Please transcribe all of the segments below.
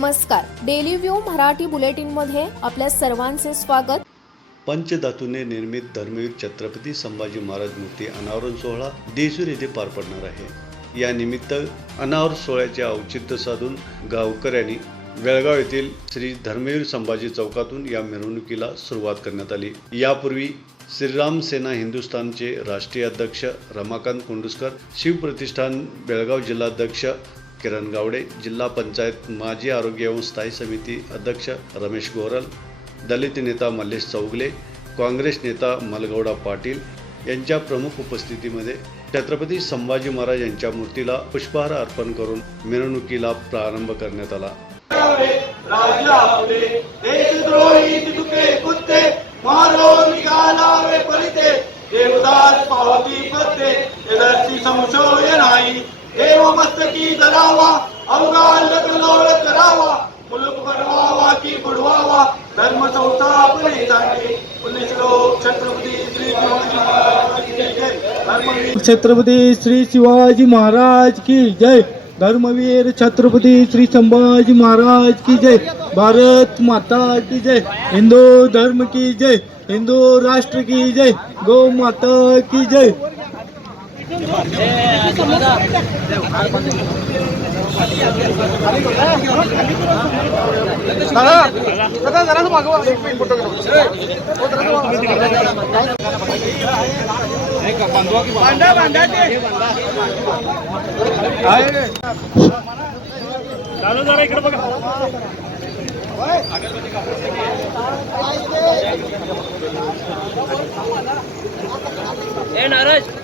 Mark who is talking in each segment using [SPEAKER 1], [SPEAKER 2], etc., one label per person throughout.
[SPEAKER 1] नमस्कार. Daily view Marathi बुलेटिनमध्ये आपल्या सर्वांचे स्वागत.
[SPEAKER 2] पंचधातूने निर्मित धर्मवीर छत्रपती संभाजी महाराज मूर्ती अनावरण सोहळा देसूर येथे पार पडणार आहे. या निमित्त अनावरण सोहळ्याचे औचित्य साधून गावकऱ्यांनी बेळगाव येथील श्री धर्मवीर संभाजी चौकातून या मिरवणुकीला सुरुवात करण्यात आली. यापूर्वी श्रीराम सेना हिंदुस्थानचे राष्ट्रीय अध्यक्ष रमाकांत कुंडुस्कर शिवप्रतिष्ठान बेळगाव जिल्हाध्यक्ष किरण गावडे जिल्हा पंचायत माजी आरोग्य एवं स्थायी समिती अध्यक्ष रमेश गोरल दलित नेता मल्लेश चौगले काँग्रेस नेता मलगौडा पाटील यांच्या प्रमुख उपस्थितीमध्ये छत्रपती संभाजी महाराज यांच्या मूर्तीला पुष्पहार अर्पण करून मिरवणुकीला प्रारंभ करण्यात आला.
[SPEAKER 3] देवदास पावती पत्ते देव मस्तकी धरावा अवघा लोळ करावा मुलुक बनवावा की बुडवावा धर्म संस्था आपले चांगले छत्रपती श्री शिवाजी महाराज की जय. धर्मवीर छत्रपती श्री शिवाजी महाराज की जय. धर्मवीर छत्रपती श्री संभाजी महाराज की जय. भारत माता की जय. हिंदू धर्म की जय. हिंदू राष्ट्र की जय. गौ माता की जय. Eh, Naraj.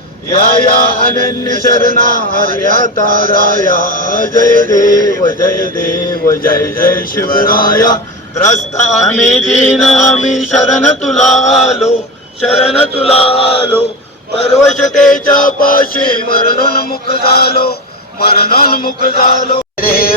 [SPEAKER 3] या या अनन्य शरणा हर्या ताराया जय देव जय देव जय जय शिवराया. त्रस्त आम्ही दीन आम्ही शरण तुला आलो शरण तुला आलो. पर्वशतेच्या पाशी मरणोन्मुख झालो मरणोन्मुख झालो.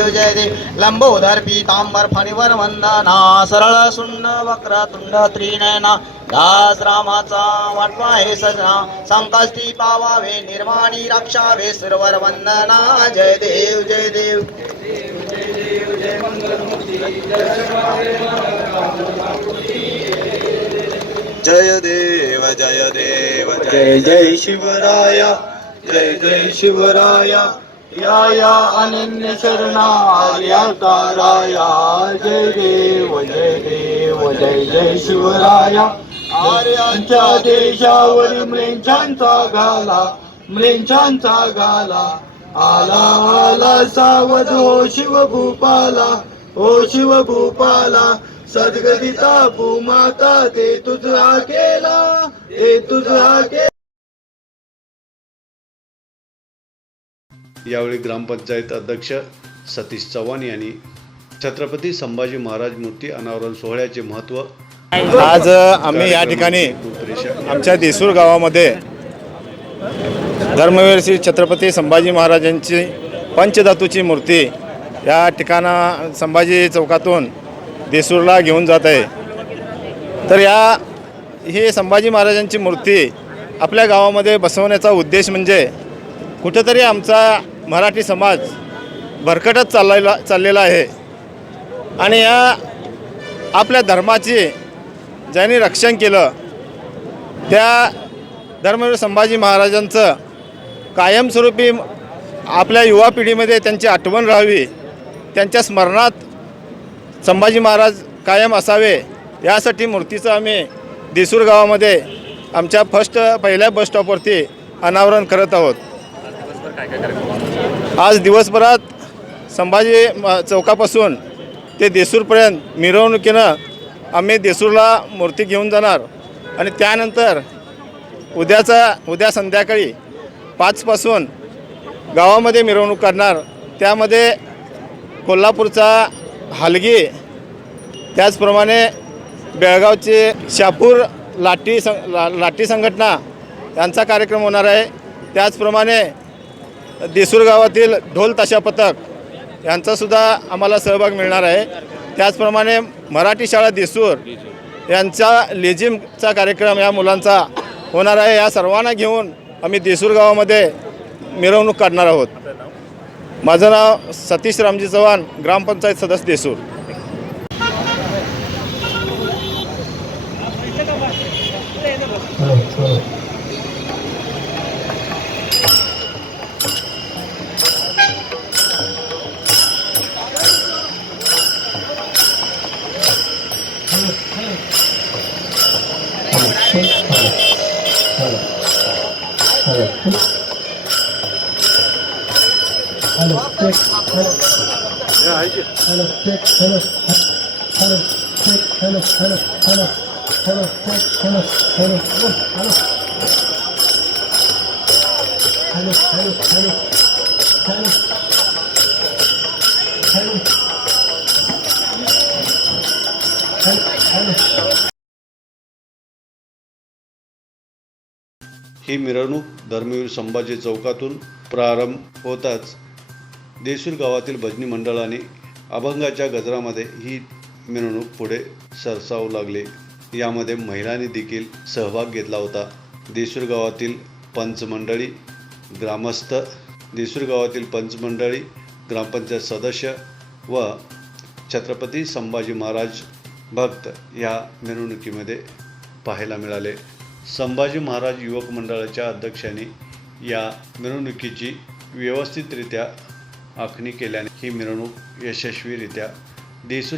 [SPEAKER 4] जय देव लंबोदर पीतांबर फणीवर वंदना सरळ सुंड वक्र तुंड त्रिनयना दास रामाचा वाटवा हे सजना संकष्टी पावावे निर्वाणी रक्षावे सुरवर वंदना जय देव जय देव
[SPEAKER 3] जय देव जय देव जय जय शिवराया जय जय शिवराया. या या अनन्य शरणा ताराया जय देव जय देव जय जय शिवराया. आर्यांच्या देशावर म्लेंछांचा घाला म्लेंछांचा घाला आला आला सावध हो शिवभूपाला हो शिवभूपाला. सद्गदिता भूमाता ते तुझा केला ते तुझा केला.
[SPEAKER 2] यावेळी ग्रामपंचायत अध्यक्ष सतीश चव्हाण यांनी छत्रपती संभाजी महाराज मूर्ती अनावरण सोहळ्याचे महत्त्व
[SPEAKER 5] आज आम्ही या ठिकाणी
[SPEAKER 2] आमच्या देसूर
[SPEAKER 5] गावामध्ये धर्मवीर श्री छत्रपती संभाजी महाराजांची पंचधातूची मूर्ती या ठिकाणा संभाजी चौकातून देसूरला घेऊन जात आहे. तर या ही संभाजी महाराजांची मूर्ती आपल्या गावामध्ये बसवण्याचा उद्देश म्हणजे कुठंतरी आमचा मराठी समाज भरकटत चाललेला चाललेला आहे. आणि या आपल्या धर्माची ज्यांनी रक्षण केलं त्या धर्मवीर संभाजी महाराजांचं कायमस्वरूपी आपल्या युवा पिढीमध्ये त्यांची आठवण राहावी त्यांच्या स्मरणात संभाजी महाराज कायम असावे यासाठी मूर्तीचं आम्ही देसूर गावामध्ये आमच्या फर्स्ट पहिल्या बस स्टॉपवरती अनावरण करत आहोत. आज दिवसभरात संभाजी म- चौकापासून ते देसूरपर्यंत मिरवणुकीनं आम्ही देसूरला मूर्ती घेऊन जाणार. आणि त्यानंतर उद्याचा उद्या संध्याकाळी पाचपासून गावामध्ये मिरवणूक करणार. त्यामध्ये कोल्हापूरचा हलगी त्याचप्रमाणे बेळगावचे शापूर लाठी सं ला लाठी संघटना यांचा कार्यक्रम होणार आहे. त्याचप्रमाणे देसूर गावातील ढोल ताशा पथक यांचासुद्धा आम्हाला सहभाग मिळणार आहे. त्याचप्रमाणे मराठी शाळा देसूर यांचा लेझिमचा कार्यक्रम या मुलांचा होणार आहे. या सर्वांना घेऊन आम्ही देसूर गावामध्ये मिरवणूक काढणार आहोत. माझं नाव सतीश रामजी चव्हाण ग्रामपंचायत सदस्य Desur. Hello, check, hello. Yeah, I get. Hello, check, hello. Hello, check, hello, hello, hello. Hello, check, hello, hello, hello, hello. Hello, hello, hello, hello. Hello. Hello.
[SPEAKER 2] ही मिरवणूक धर्मवीर संभाजी चौकातून प्रारंभ होताच. देसूर गावातील भजनी मंडळाने अभंगाच्या गजरामध्ये ही मिरवणूक पुढे सरसावू लागले. यामध्ये महिलांनी देखील सहभाग घेतला होता. देसूर गावातील पंचमंडळी ग्रामस्थ देसूर गावातील पंचमंडळी ग्रामपंचायत सदस्य व छत्रपती संभाजी महाराज भक्त या मिरवणुकीमध्ये पाहायला मिळाले. संभाजी महाराज युवक मंडळाच्या अध्यक्षांनी या मिरवणुकीची व्यवस्थितरित्या आखणी केल्याने ही मिरवणूक यशस्वीरित्या देसूर